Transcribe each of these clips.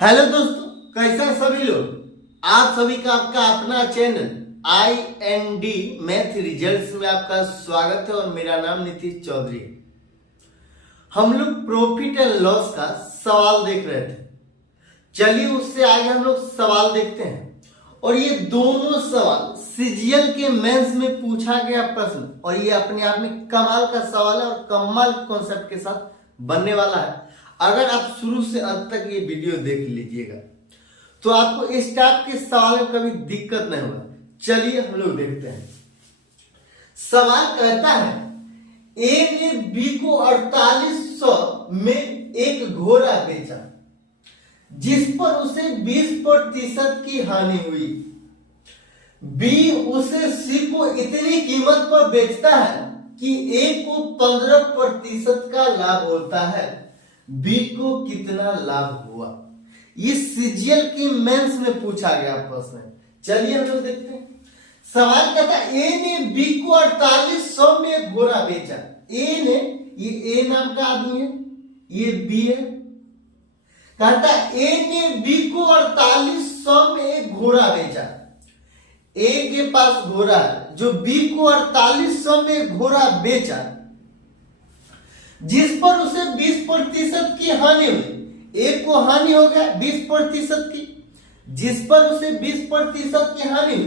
Hello दोस्तों, कैसे हैं सभी लोग। आप सभी का आपका अपना चैनल IND मैथ रिजल्ट्स में आपका स्वागत है और मेरा नाम नीतीश चौधरी है। हम लोग प्रॉफिट एंड लॉस का सवाल देख रहे थे। चलिए उससे आगे हम लोग सवाल देखते हैं। और ये दोनों सवाल सीजीएल के मेंस में पूछा गया प्रश्न और ये अपने आप में कमाल का सवाल है और कमाल कॉन्सेप्ट के साथ बनने वाला है। अगर आप शुरू से अंत तक ये वीडियो देख लीजिएगा तो आपको इस टाइप के सवाल में कभी दिक्कत नहीं होगा। चलिए हम लोग देखते हैं। सवाल कहता है ए ने बी को 4800 में एक घोड़ा बेचा जिस पर उसे 20% की हानि हुई। बी उसे सी को इतनी कीमत पर बेचता है कि ए को 15% का लाभ होता है। बी को कितना लाभ हुआ? ये सीजीएल की मेंस में पूछा गया प्रश्न है। चलिए हम लोग देखते हैं। सवाल कहता है ए ने बी को 4800 में एक घोड़ा बेचा। ए ने, ये ए नाम का आदमी है, ये बी है। कहता है ए ने बी को 4800 में एक घोड़ा बेचा। ए के पास घोड़ा है जो बी को 4800 में घोड़ा बेचा जिस पर उसे 20% की हानि हुई। एक को हानि हो गया 20% की, जिस पर उसे 20% की हानि हुई।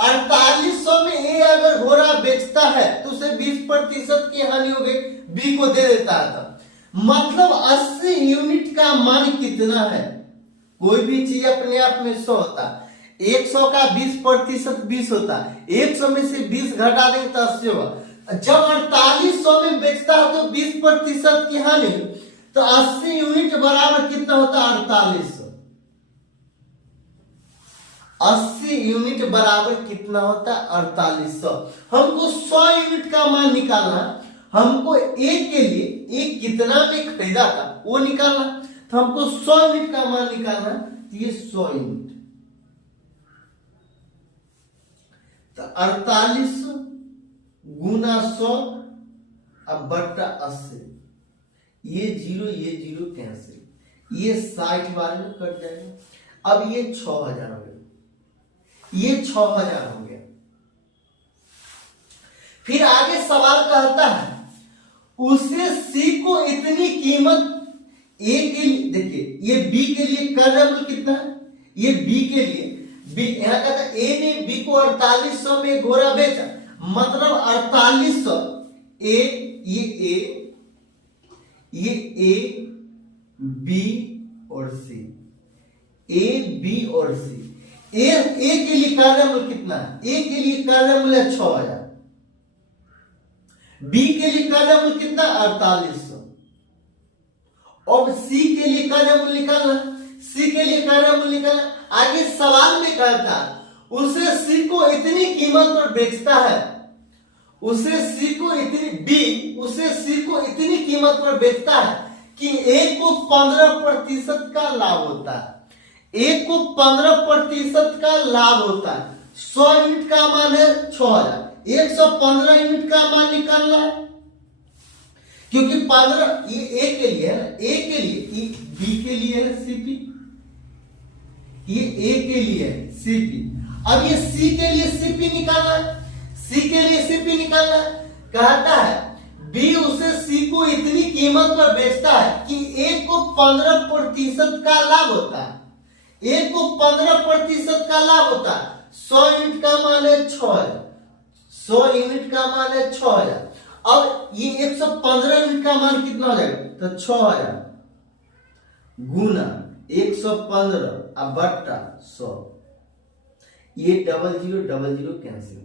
4800 में ए अगर घोड़ा बेचता है तो उसे 20% की हानि हो गई, बी को दे देता था। मतलब 80 यूनिट का मान कितना है? कोई भी चीज अपने आप में 100 होता है। 100 का 20% 20 होता है। 100 में से 20 घटा देंगे तो 80 होगा। जब 4800 में बेचता है तो 20% की हानि, तो 80 यूनिट बराबर कितना होता है? 4800। 80 यूनिट बराबर कितना होता है? 4800। हमको 100 यूनिट का मान निकालना। हमको एक के लिए एक कितना में खरीदा था वो निकालना, तो हमको 100 यूनिट का मान निकालना। तो ये 100 यूनिट, तो 4800 गुना 100 अब बट्टा 80। ये जीरो कैंसिल, ये 60 बार में कट जाएगा। अब ये 6000 हो गया, ये 6000 हो गया। फिर आगे सवाल कहता है उसे सी को इतनी कीमत ए के लिए, देखिए ये बी के लिए कर रहा है कितना है, ये बी के लिए, बी यहां कहता है ए ने बी को 4800 में घोड़ा बेचा, मतलब 4800 ए, ये ए बी और सी, ए बी और सी। ए के लिए कार्य मूल्य कितना है? ए के लिए कार्य मूल्य 6000। बी के लिए कार्य मूल्य कितना? 4800। और सी के लिए कार्य मूल्य निकालना, सी के लिए कार्य मूल्य निकालना। आगे सवाल में कहता उसे सी को इतनी कीमत पर बेचता है, उसे सी को इतनी कीमत पर बेचता है कि एक को 15% का लाभ होता है। एक को 15% का लाभ होता है। 100 यूनिट का मान है 6000, 115 यूनिट का मान निकालना है क्योंकि 15 ये ए के लिए है ना, ए के लिए, बी के लिए है सीपी, ये ए के लिए है सीपी। अब ये सी के लिए सीपी निकालना है, सी के लिए सीपी निकालना है। कहता है बी उसे सी को इतनी कीमत पर बेचता है कि एक को 15% का लाभ होता है। एक को 15% का लाभ होता है। 100 यूनिट का मान है 6000, 100 यूनिट का मान है 6000। अब ये 115 यूनिट का मान कितना हो जाएगा? तो 6000 गुना 115 अब बट्टा 100। ये 00 कैंसिल,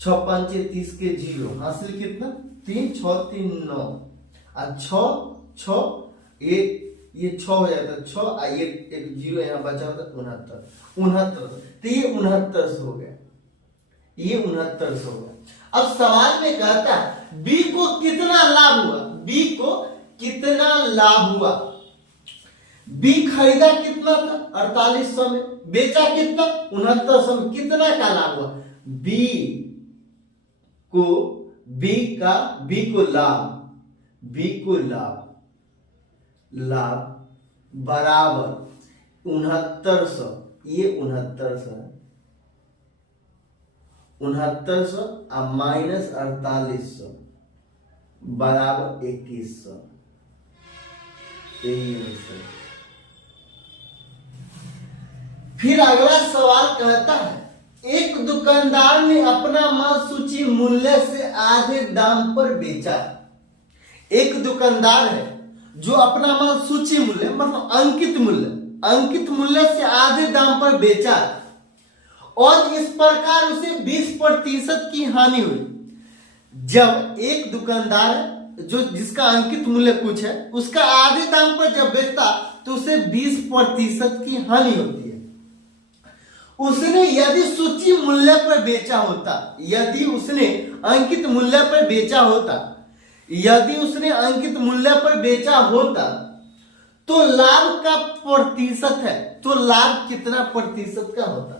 6 5 30 के 0 हासिल कितना? 3 6 3 9 और 6 ये 6 हो जाता है 6, ये एक 0 यहाँ बचा होता 69। तो ये 6900 हो गया, ये 6900 हो गया। अब सवाल में कहता है बी को कितना लाभ हुआ? बी को कितना लाभ हुआ? बी खरीदा कितना था? 4800 में। बेचा कितना? 6900 में। कितना का लाभ हुआ? बी को लाभ बराबर 6900, ये 6900 है, 6900 और माइनस 4800 बराबर 2100, यही आंसर। फिर अगला सवाल कहता है, एक दुकानदार ने अपना माल सूची मूल्य से आधे दाम पर बेचा। एक दुकानदार है जो अपना माल सूची मूल्य मतलब अंकित मूल्य से आधे दाम पर बेचा और इस प्रकार उसे 20% की हानि हुई। जब एक दुकानदार जो जिसका अंकित मूल्य कुछ है उसका आधे दाम पर जब बेचता तो उसे 20% की हानि होती है। उसने यदि सूची मूल्य पर बेचा होता, यदि उसने अंकित मूल्य पर बेचा होता, यदि उसने अंकित मूल्य पर बेचा होता तो लाभ का प्रतिशत है, तो लाभ कितना प्रतिशत का होता।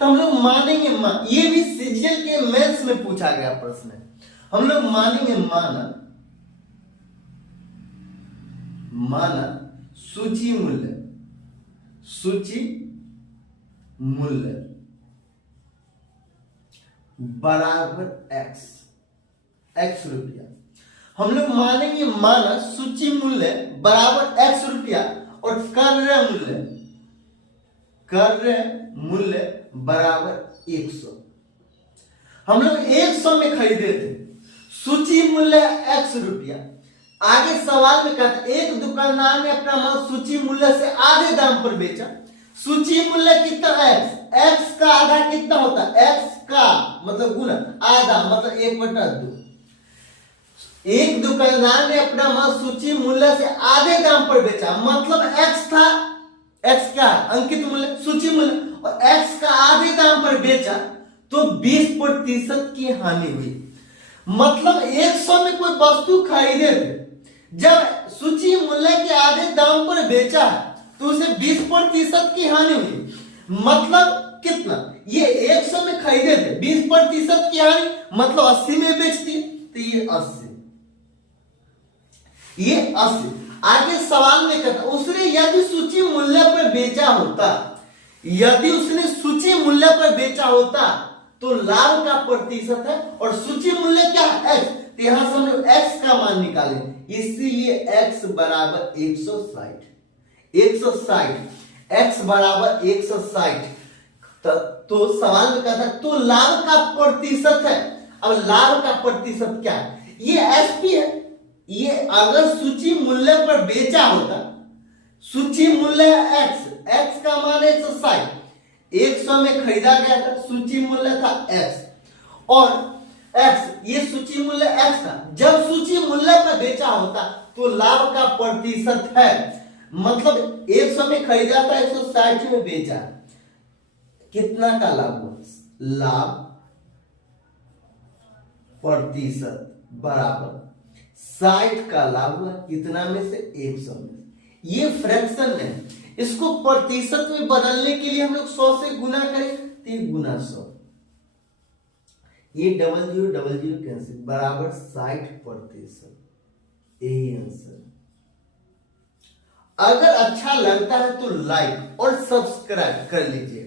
तो हम लोग मानेंगे ये भी सीजीएल के मैथ्स में पूछा गया प्रश्न है। हम लोग मानेंगे माना सूची मूल्य बराबर x रुपया। हम लोग मानेंगे माना सूची मूल्य बराबर x रुपया और क्रय मूल्य बराबर 100। हम लोग 100 में खरीदे थे, सूची मूल्य x रुपया। आगे सवाल में कहता एक दुकानदार ने अपना माल सूची मूल्य से आधे दाम पर बेचा। सूची मूल्य कितना x का आधा कितना होता है, x का मतलब गुना आधा मतलब 1/2। एक दुकानदार ने अपना माल सूची मूल्य से आधे दाम पर बेचा, मतलब x था, x का अंकित मूल्य सूची मूल्य, और x का आधे दाम पर बेचा तो 20% की हानि हुई। मतलब 100 में कोई वस्तु खरीदे थे, जब सूची मूल्य के आधे दाम पर बेचा तो उसे 20% की हानि हुई। मतलब कितना, ये 100 में खरीदे थे, 20% की हानि मतलब 80 में बेचती तो ये 80। आगे सवाल में कहता उसने यदि सूची मूल्य पर बेचा होता, यदि उसने सूची मूल्य पर बेचा होता तो लाभ का प्रतिशत है, और सूची मूल्य क्या है x, तो यहां से हम लोग x का मान निकालें, इसीलिए x बराबर 160, x बराबर 160। तो सवाल में कहता है तो लाभ का प्रतिशत है। अब लाभ का प्रतिशत क्या है, ये एसपी है। ये अगर सूची मूल्य पर बेचा होता, सूची मूल्य x का मान 160, 100 में खरीदा गया था, सूची मूल्य था x और x, ये सूची मूल्य x था। जब सूची मूल्य पर बेचा होता तो लाभ का प्रतिशत है, मतलब 100 में खरीदा था, 160 में बेचा, कितना का लाभ हुआ, लाभ प्रतिशत बराबर 60 का लाभ हुआ, कितना में से 100 में। ये फ्रैक्शन है, इसको प्रतिशत में बदलने के लिए हम लोग 100 से गुना करें तो ये गुना 100, ये डबल जीरो कैंसिल बराबर 60%, यही आंसर। अगर अच्छा लगता है तो लाइक और सब्सक्राइब कर लीजिए।